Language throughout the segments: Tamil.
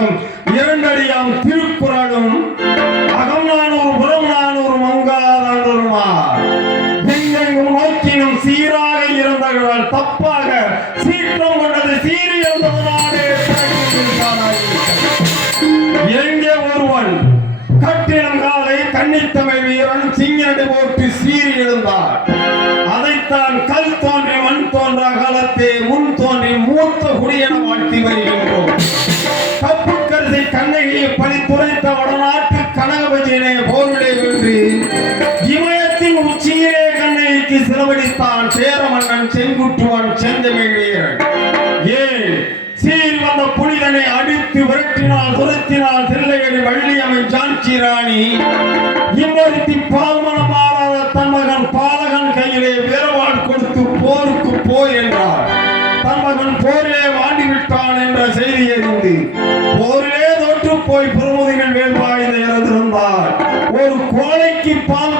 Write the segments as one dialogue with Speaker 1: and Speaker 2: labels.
Speaker 1: ஆகும் இரண்டடியாம் திருக்குறளும் அகம் நானூறு புறம் நானூறு மங்காதாண்டுமா எங்கெங்கும் நோக்கினும் சீராக இருந்தவர்கள் தப்பாக சீற்றம் கொண்டது சீறி இருந்தவனாலே எங்கே ஒருவன் கட்டினம் காலை கன்னித்தமிழ் வீரன் சிங்கனடி போர்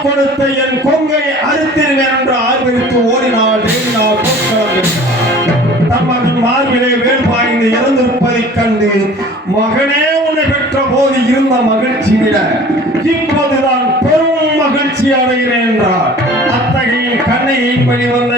Speaker 1: கொடுத்த என் கொங்கை அறுத்திருவேன் என்று ஆர்வரித்து ஓடினாள் வேடினாள் தமது மார்பிலே வேல் பாய்ந்து இறந்திருப்பதை கண்டு மகனே உன்னை பெற்ற போது இருந்த மகிழ்ச்சி விட இப்போதுதான் பெரும் மகிழ்ச்சி அடைகிறேன் என்றார். அத்தகைய கண்ணை பணிவன்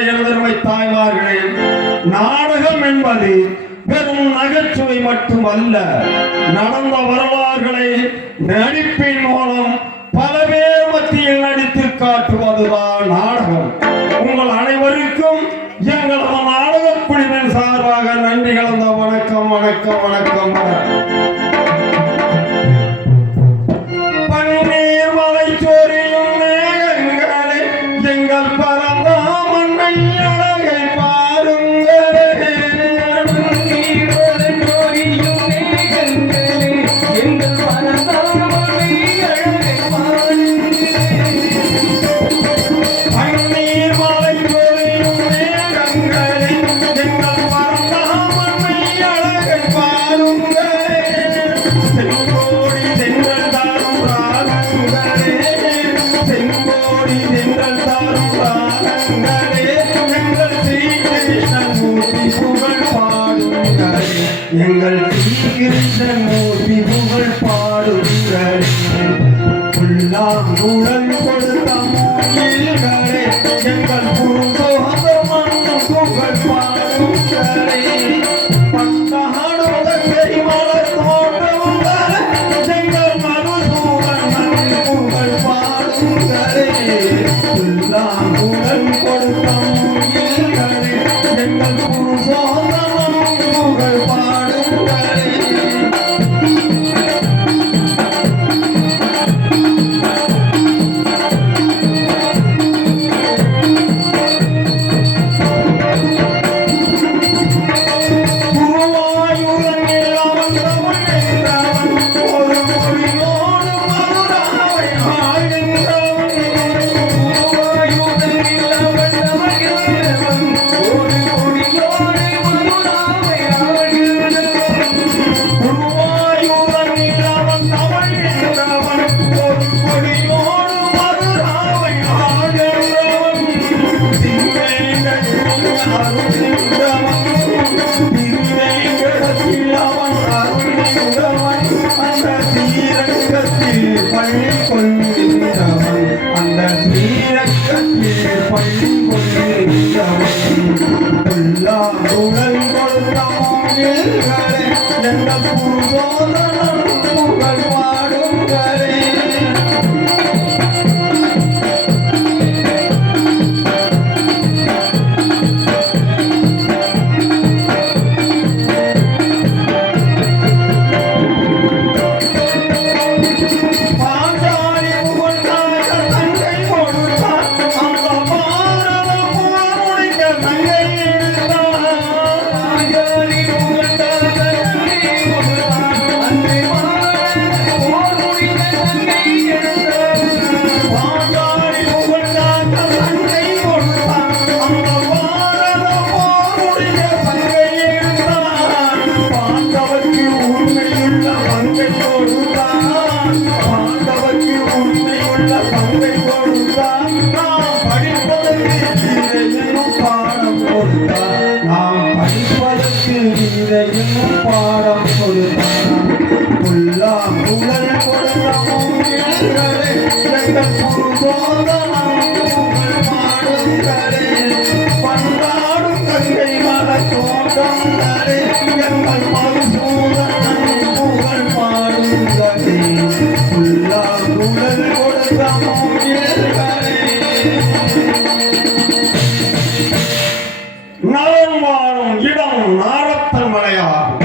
Speaker 1: வாழும் இடம் மலையாகும்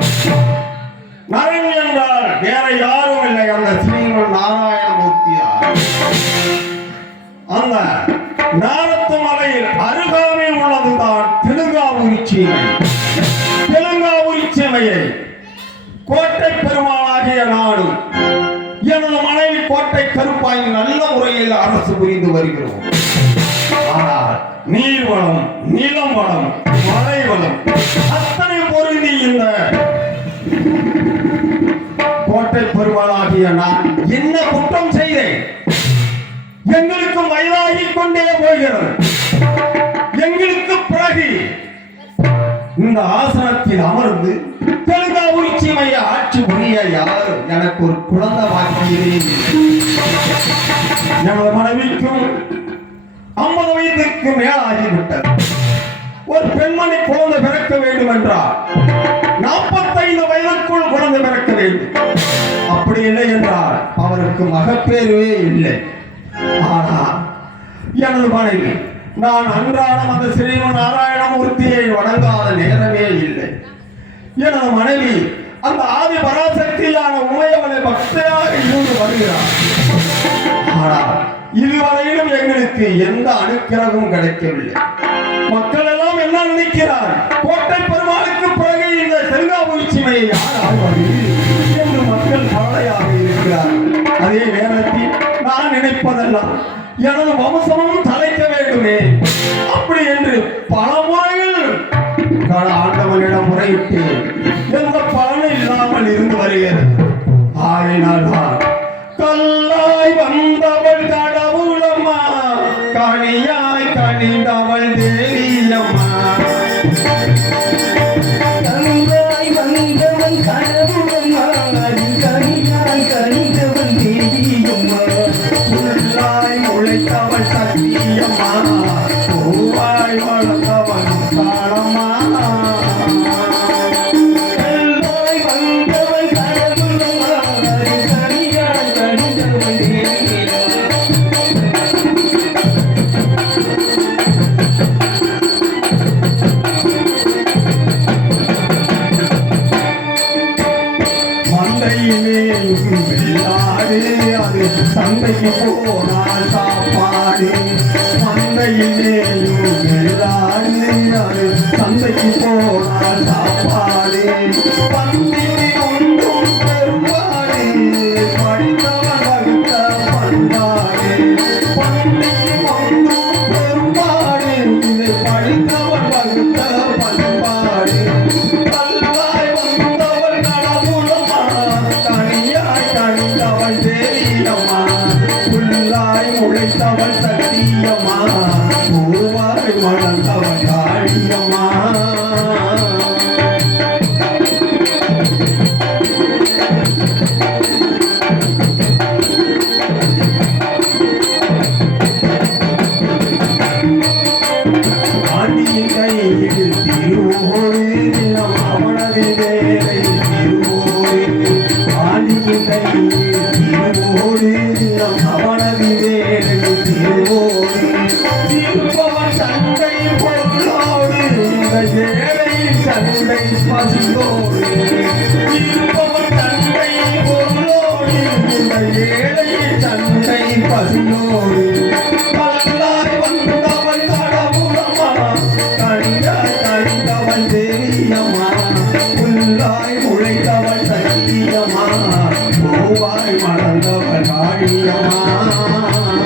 Speaker 1: நரன் என்றால் வேற யாரும் இல்லை. அந்த ஸ்ரீமன் நாராயணமூர்த்தியார். அந்த நாரத்து மலையில் அருகாமையில் உள்ளதுதான் தெலுங்காவூரி சீமை. தெலுங்காவூரி சீமையை கோட்டை பெருமாளாகிய நாடு எனது மனைவி கோட்டை கருப்பாய் நல்ல முறையில் அரசு புரிந்து வருகிறோம். ஆனால் நீர் வளம் நிலம் வளம் மழை அத்தனை பொருந்தி இந்த கோட்டை பெருமாளாகிய நான் என்ன குற்றம் செய்தேன்? எங்களுக்கு வயதாகி கொண்டே போகிறது. எங்களுக்கு பிறகு இந்த ஆசனத்தில் அமர்ந்து தெலுங்காவூரி சீமையை ஆட்சி புரிய யார் எனக்கு ஒரு குழந்தை வாக்கியதே எனது மனைவிக்கும் ஐம்பது வயதுக்கு மேலாகிவிட்டது. ஒரு பெண்மணி குழந்தை பிறக்க வேண்டும் என்றால் நாற்பத்தைந்து வயதுக்குள் குழந்தை பிறக்க வேண்டும். அப்படி இல்லை என்றால் அவருக்கு மகப்பேறுவே இல்லை. ஆனால் எனது மனைவி நான் அன்றாடம் அந்த ஸ்ரீமன் நாராயணமூர்த்தியை வணங்காத நேரமே இல்லை. எனது மனைவி அந்த ஆதி பராசக்தியான உமையவனை பக்தையாக இருந்து வருகிறார். ஆனால் இதுவரையிலும் எங்களுக்கு எந்த அனுக்கிரகமும் கிடைக்கவில்லை. மக்கள் எல்லாம் என்ன நினைக்கிறார்? கோட்டை பெருமாளுக்கு பிறகு இந்த செல்வா சீமையை யார் ஆழ்வது என்று மக்கள் கவலையாக இருக்கிறார் அதே நேரத்தில் நான் நினைப்பதெல்லாம் எனது வம்சமும் தலைக்க வேண்டுமே. அப்படி என்று பல மலர்ந்தவள்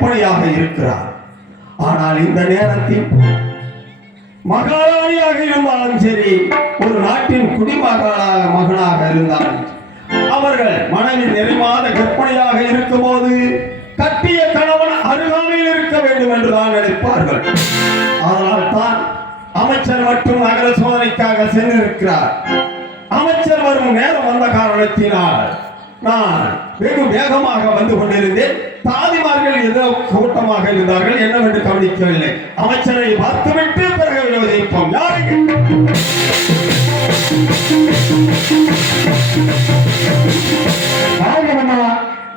Speaker 1: கற்பனையாக இருக்கிறார்? ஆனால் இந்த நேரத்தில் மகாராணியாக இருந்தாலும் சரி ஒரு நாட்டின் குடிமகளாக மகனாக இருந்தாலும் அவர்கள் மனைவி நிறைமாத கற்பனையாக இருக்கும் போது கட்டிய கணவன் அருகாமையில் இருக்க வேண்டும் என்று தான் நினைப்பார்கள். அதனால் தான் அமைச்சர் மற்றும் நகர சோதனைக்காக சென்றிருக்கிறார். அமைச்சர் வரும் நேரம் வந்த காரணத்தினால் நான் வெகு வேகமாக வந்து கொண்டிருந்தேன். தாதிமார்கள் ஏதோ கூட்டமாக இருந்தார்கள். என்னவென்று கவனிக்கவில்லை. அமைச்சரை பார்த்துவிட்டு பிறகு விரோதிப்போம் யாருக்கு
Speaker 2: வாழ்கமண்ணா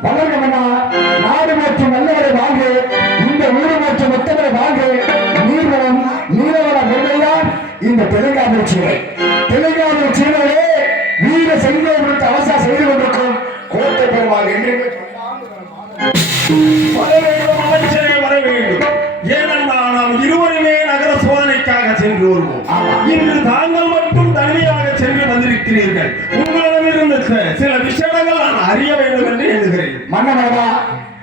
Speaker 2: வளர்கமண்ணா நாடு மற்றும் நல்லவரை வாழ்க. இந்த ஊரு மற்றும் மொத்தவரை வாழ்க. நீர்வளம் நீரவள முறையான் இந்த தெலுங்காபுர சீலை. தெலுங்காபுர சீலையே வீர செங்கோபுரத்து
Speaker 1: வர வேண்டும் அமைச்சரே வர வேண்டும். ஏனென்றால் நாம் இருவருமே நகர சோதனைக்காக சென்று வருவோம். இன்று தாங்கள் மட்டும் தனியாக சென்று வந்திருக்கிறீர்கள். உங்களிடமிருந்து சில- விஷயங்கள் நான் அறிய வேண்டும் என்று எண்ணுகிறேன்
Speaker 2: மன்னமனவா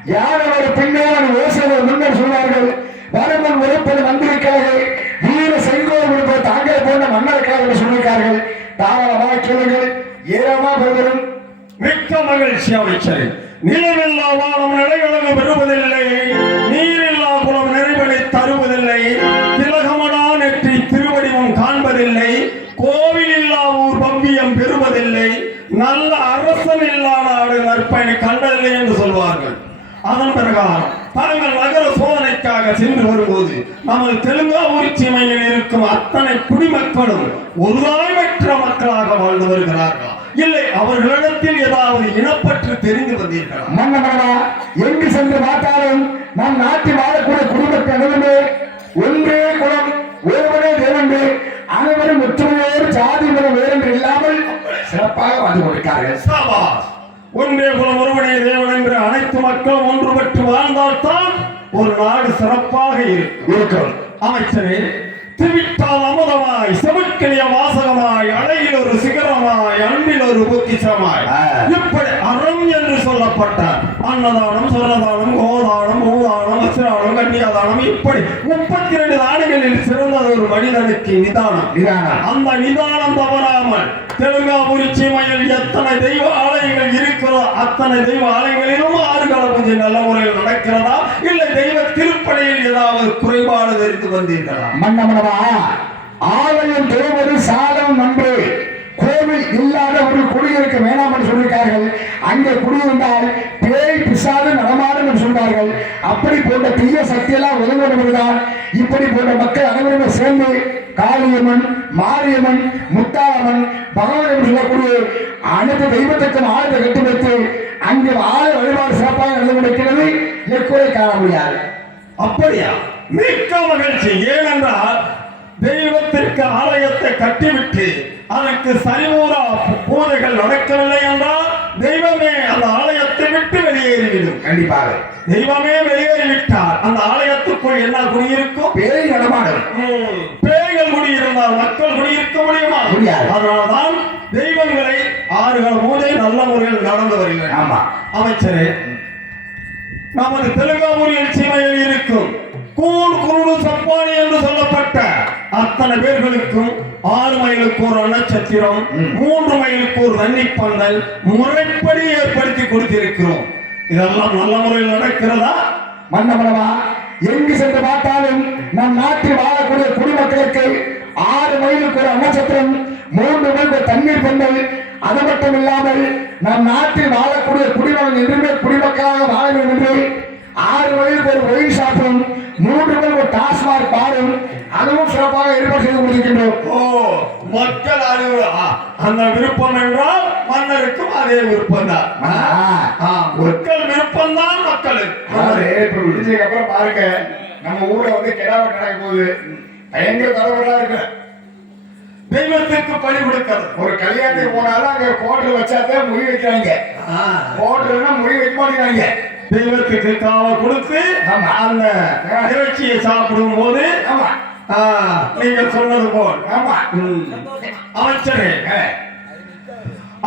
Speaker 2: யார் அவர் பின்னே ஓசைவர் முன்னர் சொன்னார்கள்? வரமன் உழைப்பது வந்திருக்கிறார்கள் வீர செங்கோல் தாங்கள் போன்ற மன்னர்களாக என்று சொல்லியிருக்கார்கள். தாராளமாக கேளுங்கள். பெறுவரும்
Speaker 1: மிக்க மகிழ்ச்சி அமைச்சரே. நிலவில்லா வானம் நிலையளவு பெறுவதில்லை நீரில்லா குளம் நிறைவனை தருவதில்லை. திலகமடா நெற்றி திருவடிவம் காண்பதில்லை. கோவில் இல்லா ஊர் பவ்யம் பெறுவதில்லை. நல்ல அரசன் இல்லா நாடு நற்பயணி கண்டதில்லை என்று சொல்வார்கள். அதன் பிரகாரம் தாங்கள் நகர சோதனைக்காக சென்று வரும்போது நமது தெலுங்காவூர் சீமையில் இருக்கும் அத்தனை குடிமக்களும் ஒருதாய்மற்ற மக்களாக வாழ்ந்து வருகிறார்களா? இல்லை அவர்களிடத்தில் ஏதாவது இனப்பற்று தெரிந்து வந்தீர்களா?
Speaker 2: மன்னமனவா எங்கு சென்று பார்த்தாலும் நம் நாட்டில் வாழக்கூடிய குடும்பத்தை அனைவருமே ஒன்றே குலம் ஒருவரே தேவன்று அனைவரும் ஒற்றுமையோடு ஜாதி மதம் வேறென்று இல்லாமல் சிறப்பாக வாழ்ந்து கொண்டிருக்கிறார்கள்.
Speaker 1: சாபாஸ் ஒன்றே குலம் ஒருவனே தேவன் என்று அனைத்து மக்களும் ஒன்றுபட்டு வாழ்ந்தால்தான் ஒரு நாடு சிறப்பாக இருக்கும். அமைச்சரே திவிட்டால் அமுதமாய் செவிக்கலிய வாசகமாய் அழகில் ஒரு சிகரமாய் அன்பில் ஒரு பொக்கிஷமாய். இப்படி அறம் என்று சொல்லப்பட்டார். அன்னதானம் சொர்ணதானம் கோதானம் பூதானம் வஸ்திரானம் கன்னியாதானம் இப்படி முப்பத்தி ரெண்டு தானங்களில் சிறந்தது ஒரு மனிதனுக்கு நிதானம். அந்த நிதானம் தவறாமல் தெலுங்காபுரி சீமையில் எத்தனை தெய்வ ஆலயங்கள் இருக்கிறதோ அத்தனை தெய்வ ஆலயங்களிலும் ஆறுகால பூஜை நல்ல முறையில் நடக்கிறதா? இல்லை தெய்வ திருப்பணியில் ஏதாவது குறைபாடு தெரிந்து வந்தீர்களா?
Speaker 2: மன்னமனவா ஆலயம் பெறுவது சாதம் நன்று. கோவில் இல்லாத ஒரு குடியிருக்க வேணாம் என்று சொல்லியிருக்கார்கள். அங்கே குடியிருந்தால் பேய் பிசாது நடமாடும் என்று சொல்வார்கள். அப்படி போன்ற தீய சக்தியெல்லாம் உதவுவதுதான். இப்படி போன்ற மக்கள் அனைவருமே சேர்ந்து காளியம்மன் மாரியம்மன் முத்தாரம்மன் பகவான் என்று சொல்லக்கூடிய அனைத்து தெய்வத்திற்கும் ஆழத்தை கட்டி வைத்து அங்கே ஆலய வழிபாடு சிறப்பாக நடந்து கொண்டிருக்கிறது. எக்குறை காண முடியாது.
Speaker 1: அப்படியா? மிக்க மகிழ்ச்சி. ஏனென்றால் தெய்வத்திற்கு ஆலயத்தை கட்டிவிட்டு அதற்கு சரிவூரா பூஜைகள் நடக்கவில்லை என்றால் தெய்வமே அந்த ஆலயத்தை விட்டு வெளியேறிவிடும்.
Speaker 2: கண்டிப்பாக.
Speaker 1: தெய்வமே வெளியேறிவிட்டால் அந்த ஆலயத்துக்குள் என்ன குடியிருக்கும்?
Speaker 2: பேய் நடமாடும்.
Speaker 1: பேய்கள் குடியிருந்தால் மக்கள் குடியிருக்க முடியுமா. அதனால்தான் தெய்வங்களை ஆறுகள் பூஜை நல்ல முறையில் நடந்து வருகிறது.
Speaker 2: ஆமா.
Speaker 1: அமைச்சரே நமது தெலுங்காபுரியில் சீமையில் இருக்கும் கூடு குருடு சப்பானி என்று சொல்லப்பட்ட அத்தனை பேர்களுக்கும் ஆறு மைலுக்கு ஒரு நட்சத்திரம் மூன்று மைலுக்கு ஒரு தண்ணி பந்தல் முறைப்படி ஏற்படுத்தி கொடுத்திருக்கிறோம். இதெல்லாம் நல்ல முறையில் நடக்கிறதா?
Speaker 2: மன்னமனவா? எங்கு சென்று பார்த்தாலும் நம் நாட்டில் வாழக்கூடிய குடிமக்களுக்கு ஆறு மைலுக்கு ஒரு நட்சத்திரம் மூன்று மைல் ஒரு தண்ணீர் பந்தல் அது மட்டும் இல்லாமல் நம் நாட்டில் வாழக்கூடிய குடிமகன் என்றுமே குடிமக்களாக வாழ வேண்டும் என்று ஆறு மைலுக்கு ஒரு ஒயின் ஷாப்பும் மூன்று மைல் ஒரு டாஸ்மாக் பாரும் அதுவும் சிறப்பாக ஏற்பாடு செய்து கொடுக்கின்றோம்
Speaker 1: ஓ மக்கள் அந்த விருப்பம் என்றால் மன்னருக்கும் அதே விருப்பம் தான். மக்கள் விருப்பம் தான் மக்களுக்கு
Speaker 2: இப்ப விடிஞ்சதுக்கு அப்புறம் பாருங்க நம்ம ஊர்ல வந்து கிடாவ நடக்க போகுது. பயங்கர தலைவர்களா இருக்கு.
Speaker 1: தெய்வத்துக்கு பலி கொடுக்கிறது.
Speaker 2: ஒரு கல்யாணத்துக்கு போனாலும் அங்க கோட்டர் வச்சாதான் முடி வைக்கிறாங்க. கோட்டர்னா முடி வைக்க மாட்டேங்கிறாங்க.
Speaker 1: தெய்வத்துக்கு காவல் கொடுத்து. அந்த இறைச்சியை சாப்பிடும் போது
Speaker 2: ஆமா.
Speaker 1: நீங்க சொன்னது போல். அமைச்சரே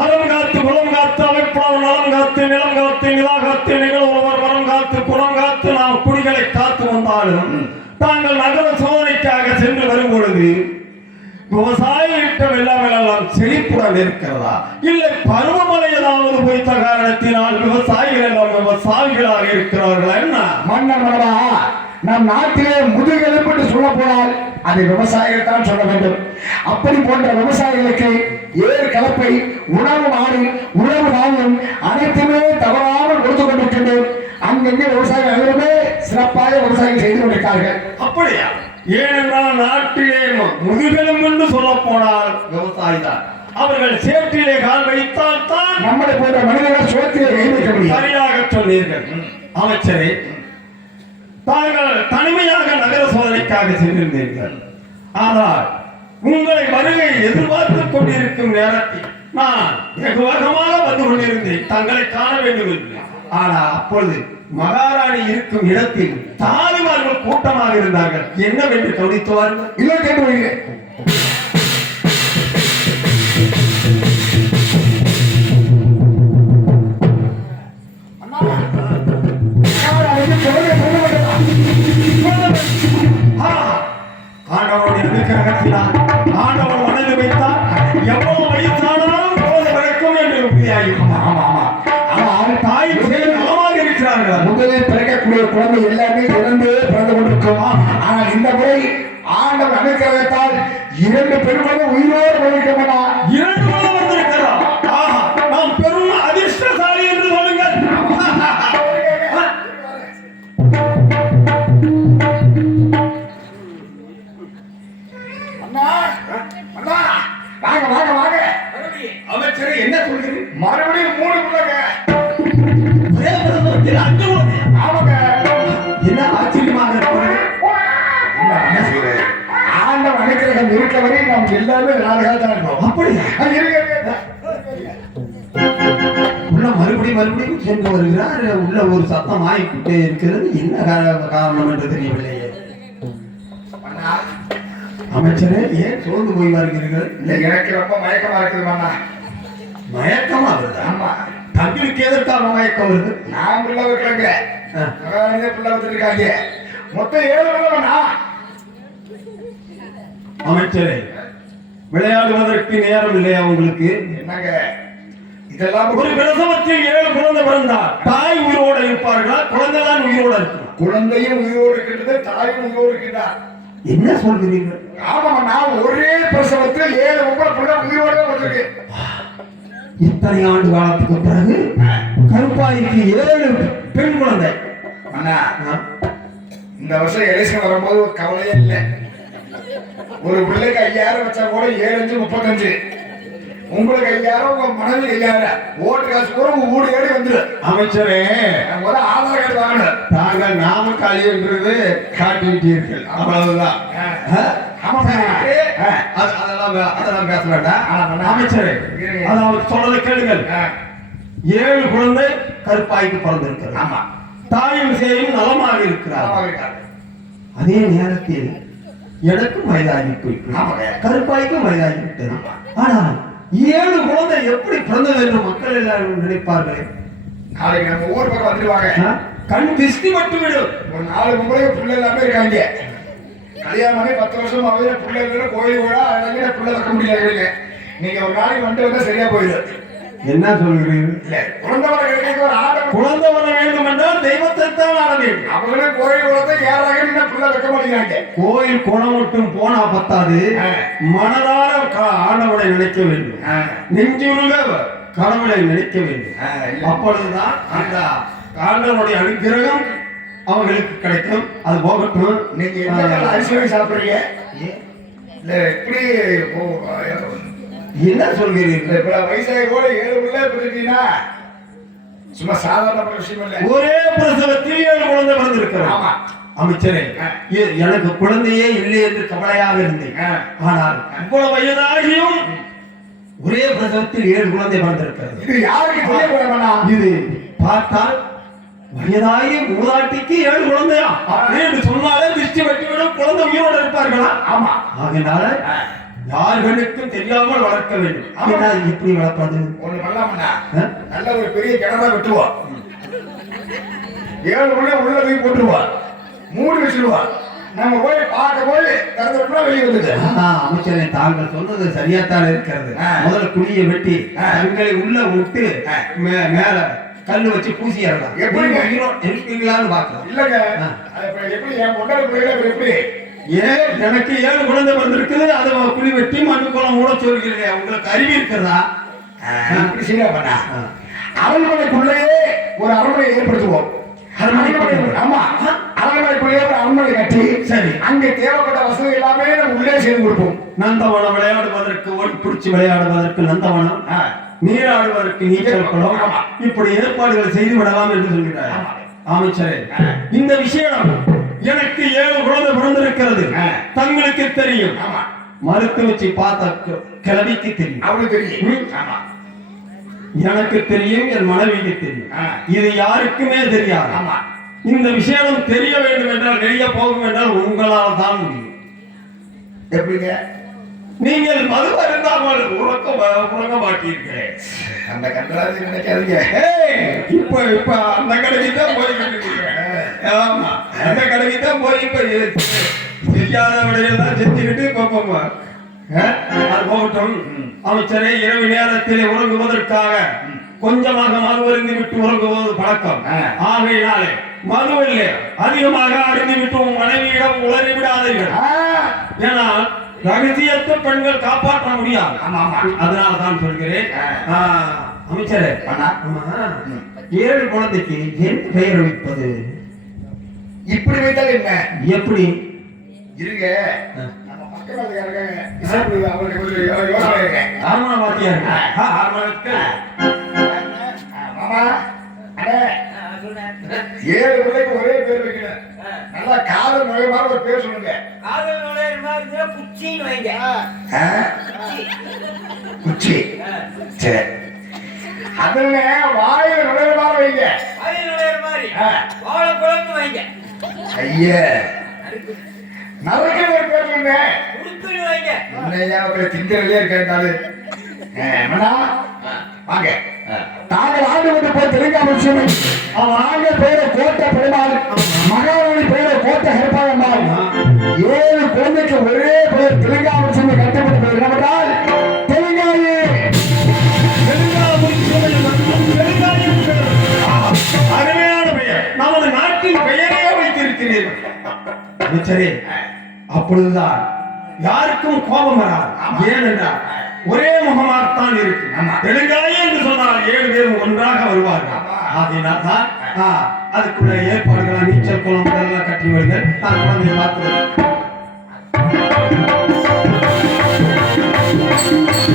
Speaker 1: அறம் காத்து குலம் காத்து அமைப்பாளர் நலம் காத்து நிலம் காத்து நிலா காத்து நிகழ்வுவர் வரம் காத்து குணம் காத்து நாம் குடிகளை காத்து வந்தாலும் தாங்கள் நகர சோதனைக்காக சென்று வரும் பொழுது விவசாயிகளிட்ட வெள்ளம் எல்லாம் செழிப்புடன் இருக்கிறதா? இல்லை பருவமழை ஏதாவது பொய்த்த காரணத்தினால் விவசாயிகள் எல்லாம் விவசாயிகளாக இருக்கிறார்களா? என்ன?
Speaker 2: மன்னர் மனவா நம் நாட்டிலே முதுகெலும்பு என்று சொல்ல போனால் அது விவசாயிகள் தான் சொல்ல வேண்டும். அப்படி போன்ற விவசாயிகளுக்கு ஏர் கலப்பை உணவு மாறி உணவு தானியம் அனைத்துமே தவறாமல் கொடுத்து கொண்டிருக்கின்றோம். அங்கங்கே விவசாயிகள் அனைவருமே சிறப்பாக விவசாயம் செய்து கொண்டிருக்கிறார்கள்.
Speaker 1: அப்படியா? ஏனென்றால் நாட்டிலே முதுகெலும் என்று சொல்ல போனால் விவசாயி தான் அவர்கள் சேற்றிலே கால் வைத்தால் தான்
Speaker 2: நம்மளை போன்ற மனிதர்கள் முடியும்.
Speaker 1: சரியாக சொன்னீர்கள் அமைச்சரே தாங்கள் தனிமையாக நகர சோதனைக்காக சென்றிருந்தீர்கள். ஆனால் உங்களை வருகை எதிர்பார்த்துக் கொண்டிருக்கும் நேரத்தில் நான் வெகு வேகமாக வந்து கொண்டிருந்தேன். தங்களை காண வேண்டும் என்று. ஆனால் அப்பொழுது மகாராணி இருக்கும் இடத்தில் தாலிமார்கள் கூட்டமாக இருந்தார்கள். என்னவென்று கவனித்துவார்கள்
Speaker 2: இல்லை கேட்டு வருகிறேன்.
Speaker 1: ஆண்டவருடைய அனுக்கிரகத்தினால் ஆண்டவர் மனது வைத்தால் எவ்வளவு வயசானாலும் போதை வரைக்கும் என்று உறுதியாகும்
Speaker 2: ஆமா ஆமா.
Speaker 1: தாய் நலமாக இருக்கிறார்கள்.
Speaker 2: முதலில் பிறக்கக்கூடிய குழந்தை எல்லாமே இறந்து பிறந்து கொண்டிருக்கும். ஆனால் இந்த முறை ஆண்டவர் அனுக்கிரகத்தால் இரண்டு பெருமளவு உயிரோடு பிறக்கமாட்டா
Speaker 1: ஆகிக்கிட்டே இருக்கிறது. என்ன காரணம் என்று தெரியவில்லையே. அமைச்சரே ஏன் சோர்ந்து போய் வருகிறீர்கள்?
Speaker 2: எனக்கு ரொம்ப மயக்கமா இருக்குது அண்ணா
Speaker 1: மயக்கமா வருதா?
Speaker 2: ஆமா.
Speaker 1: வக்கீலுக்கு எதற்காக மயக்கம் வருது?
Speaker 2: நான் பிள்ளை வைக்கலங்க. பிள்ளை வச்சிருக்காங்க மொத்தம் ஏழு பிள்ளை
Speaker 1: அமைச்சரே விளையாடுவதற்கு நேரம் இல்லையா உங்களுக்கு?
Speaker 2: என்னங்க? இதெல்லாம்
Speaker 1: ஒரு பிரசவத்தில் ஏழு குழந்தை பிறந்தார் தாய் உயிரோட இருப்பார்களா? குழந்தை தான் உயிரோட இருக்கும்.
Speaker 2: குழந்தையும் உயிரோடு இருக்கின்றது தாயும் உயிரோடு இருக்கின்றார்.
Speaker 1: என்ன சொல்கிறீர்கள்
Speaker 2: ஆமாம் நான் ஒரே பிரசவத்தில் ஏழு ஒன்பது பிள்ளை உயிரோட வந்திருக்கு
Speaker 1: இத்தனை ஆண்டு காலத்துக்கு பிறகு கருப்பாய்க்கு ஏழு பெண் குழந்தை.
Speaker 2: அண்ணா இந்த வருஷம் எலெக்ஷன் வரும்போது கவலையே இல்லை. ஒரு பிள்ளைக்கு ஐயாயிரம் வச்சா கூட ஏழு அஞ்சு முப்பத்தஞ்சு. உங்களுக்கு ஐயாயிரம் உங்க மனைவி ஐயாயிரம் ஓட்டு காசு கூட உங்க வீடு ஏறி வந்துரு.
Speaker 1: அமைச்சரே
Speaker 2: ஒரு ஆதார் கார்டு வாங்கணும்.
Speaker 1: தாங்கள் நாமக்காளி என்றது அவ்வளவுதான்?
Speaker 2: ஆமாம்
Speaker 1: ஆ, அது- அதெல்லாம் அதெல்லாம் பேச வேண்டாம். அமைச்சரே. அதாவது சொல்றதை கேளுங்கள். ஏழு குழந்தை கருப்பாய்க்கு பிறந்திருக்கிறது.
Speaker 2: ஆமா.
Speaker 1: தாயும் சேயும் நலமாக இருக்கிறார் அதே நேரத்தில் எனக்கும் வயதாகி போயிட்டு. கருப்பாய்க்கும் வயதாகி விட்டது ஆனால் ஏழு குழந்தை எப்படி பிறந்தது என்று மக்கள் எல்லாரும் நினைப்பார்களே?
Speaker 2: நாளைக்கு நம்ம ஊர் பக்கம் வந்துடுவாங்க
Speaker 1: ஆ? கண் திருஷ்டி மட்டும் விடும்
Speaker 2: ஒரு நாலு பொம்பளை பிள்ளை எல்லாமே இருக்காங்க. கல்யாணம் பத்து வருஷம் ஆகுது. பிள்ளை இல்லை கோயில் விழா அதெல்லாம் பிள்ளை வைக்க முடியல நீங்க ஒரு நாளைக்கு வந்துட்டு வந்தா சரியா போயிடும்.
Speaker 1: என்ன சொல்கிறீர்கள்
Speaker 2: இல்ல குழந்தை வர
Speaker 1: வேண்டும் என்றால் தெய்வத்தை வேண்டும்
Speaker 2: அவங்களே கோயில் குளத்தை நின்று பிள்ளை வைக்க மாட்டேங்கிறாங்க.
Speaker 1: கோயில் குளம் மட்டும் போனா பத்தாது. மனதார ஆண்டவனை நினைக்க வேண்டும். நெஞ்சுருக கடவுளை நினைக்க வேண்டும். அப்பொழுதுதான் அந்த ஆண்டவனுடைய அனுகிரகம் அவங்களுக்கு கிடைக்கும். அது போகட்டும்.
Speaker 2: நீங்க என்ன அரிசி சாப்பிடுறீங்க? இல்ல எப்படி
Speaker 1: என்ன சொல்கிறீர்கள்?
Speaker 2: இப்ப வயசாகி கூட ஏழு பிள்ளை இருக்கீங்கன்னா சும்மா சாதாரண விஷயம் இல்ல
Speaker 1: ஒரே பிரசவத்தில் ஏழு குழந்தை பிறந்திருக்கிறது.
Speaker 2: ஆமா.
Speaker 1: அமைச்சரே எனக்கு குழந்தையே இல்லை என்று கவலையாக இருந்தேன். ஆனால் இவ்வளவு வயதாகியும் ஒரே பிரசவத்தில் ஏழு குழந்தை பிறந்திருக்கிறது.
Speaker 2: இது யாருக்கு
Speaker 1: இது பார்த்தால் வயதாகி மூதாட்டிக்கு ஏழு குழந்தையா? அப்படின்னு சொன்னாலே திருஷ்டி வெட்டிவிடும் குழந்தை உயிரோடு இருப்பார்களா?
Speaker 2: ஆமா.
Speaker 1: ஆகையினால
Speaker 2: ஆ.
Speaker 1: யார்களுக்கும் தெரியாமல் வளர்க்க வேண்டும். எப்படி வளர்ப்பது?
Speaker 2: ஒண்ணு? நல்ல ஒரு பெரிய கிணறா வெட்டுவோம் ஏழு உள்ள உள்ள போய் போட்டுருவோம் மூடி வச்சிருவோம் நம்ம போய் பார்க்க போய் திறந்துட்டோம்னா வெளியே வந்துது
Speaker 1: அமைச்சரே தாங்கள் சொல்றது சரியாத்தான் இருக்கிறது. முதல்ல குழியை வெட்டி. தங்களை உள்ள விட்டு மேல கல்லு வச்சு
Speaker 2: எப்படிங்க?
Speaker 1: நீங்க உயிரோட இருக்கீங்களான்னு பார்க்கலாம்.
Speaker 2: இல்லங்க. எப்படி என் பொண்டாடி எப்படி?
Speaker 1: ஏன் எனக்கு ஏழு குழந்தை வந்திருக்குது அதை குழி வெட்டி மண்ணு குளம் மூட சொல்கிறீங்க உங்களுக்கு அறிவு இருக்கிறதா
Speaker 2: இப்படி சரியா பண்ணா. அரண்மனைக்குள்ளேயே ஒரு அரண்மனை ஏற்படுத்துவோம்? ஆமா அரண்மனைக்குள்ளேயே ஒரு அரண்மனை கட்டி
Speaker 1: சரி.
Speaker 2: அங்கே தேவைப்பட்ட வசதி எல்லாமே நம்ம உள்ளே செய்து கொடுப்போம்
Speaker 1: நந்தவனம் விளையாடுவதற்கு ஓடி பிடிச்சி விளையாடுவதற்கு நந்தவனம். நீராடுவதற்கு நீச்சல் குளம். இப்படி ஏற்பாடுகள் செய்து விடலாம் என்று சொல்கிறார். அமைச்சரே. இந்த விஷயம் எனக்கு ஏழு குழந்தை பிறந்திருக்கிறது. தங்களுக்கு தெரியும்.
Speaker 2: ஆமா.
Speaker 1: மறுத்து வச்சு பார்த்த கிழவிக்கு தெரியும்.
Speaker 2: அவளுக்கு தெரியும். ஆமா.
Speaker 1: எனக்கு தெரியும் என் மனைவிக்கு தெரியும். இது யாருக்குமே தெரியாது.
Speaker 2: ஆமா.
Speaker 1: இந்த விஷயம் தெரிய வேண்டும் என்றால் வெளியே போகும் என்றால் உங்களால் தான் முடியும்.
Speaker 2: எப்படிங்க?
Speaker 1: நீங்கள் மது அருந்தாமல் உறக்க உறங்க மாட்டீர்களே.
Speaker 2: அந்த கண்டராஜி நினைக்காதீங்க.
Speaker 1: இப்ப இப்ப அந்த கடைக்கு தான் போய்கிட்டு இருக்கீங்க. ஆமா அந்த கடைக்கு தான் போய் இப்ப செய்யாத விடையெல்லாம் செஞ்சுக்கிட்டு அது போகட்டும். அமைச்சரே இரவு நேரத்தில் உறங்குவதற்காக கொஞ்சமாக மது அருந்தி விட்டு உறங்குவது பழக்கம். ஆகையினாலே மது இல்லை அதிகமாக அருந்தி விட்டு உன் மனைவியிடம் உளறி விடாதீர்கள் ஏன்னா ரகசியத்தை பெண்கள் காப்பாற்ற முடியாது. அதனால தான் சொல்கிறேன். அமைச்சரே ஏழு குழந்தைக்கு என் பெயர் வைப்பது
Speaker 2: இப்படி வைத்தால் என்ன?
Speaker 1: எப்படி?
Speaker 2: இருங்க. நம்ம பக்கத்துல இருக்காங்க இசாப்பு அவருக்கு கொஞ்சம் யோ- யோசனை இருக்கு.
Speaker 1: ஆர்மன வாத்தியார் ஆ, ஆர்மனத்துக்கு
Speaker 2: மாமா. அண்ணே. ஏழு பிள்ளைக்கு ஒரே பேர் வைக்கணும். நல்லா காதல் நுழைய மாதிரி ஒரு பேர் சொல்லுங்க.
Speaker 3: காதல் நுழையிற மாதிரி குச்சின்னு வைங்க?
Speaker 2: குச்சி. சரி. அதுல வாயில நுழைய மாதிரி வைங்க.
Speaker 3: வாயில் நுழையிற மாதிரி. வாழை குழம்பு வைங்க.
Speaker 2: ஐயா.
Speaker 3: உடுப்புன்னு வைங்க
Speaker 2: என்னையா அவரை திங்கிறதே இருக்காரு வாங்க. தாங்கள் ஆண்டு கொண்டு போய் தெலுங்காமூர்ச்சியமை நாங்க பேரு கோட்டை பெருமாள். மகாராணி பேரு கோட்டை ஹெல்பாயம்மாள் ஏழு குழந்தைக்கு ஒரே பெயர் தெலுங்காமூர்ச்சியமை கட்டப்பட்ட பெயர் என்னவென்றால்
Speaker 1: அமைச்சரே அப்பொழுதுதான் யாருக்கும் கோபம் வராது. ஏனென்றால் ஒரே முகமாகத்தான் இருக்கும். தெலுங்காய் என்று சொன்னால் ஏழு பேரும் ஒன்றாக வருவார்கள். ஆகையினால் தான் ஆ, அதுக்குள்ள ஏற்பாடுகள் நீச்சல் குளம் இதெல்லாம் கட்டி விடுங்கள் நான் குழந்தையை பார்த்து வருகிறேன்.
Speaker 2: அல்ல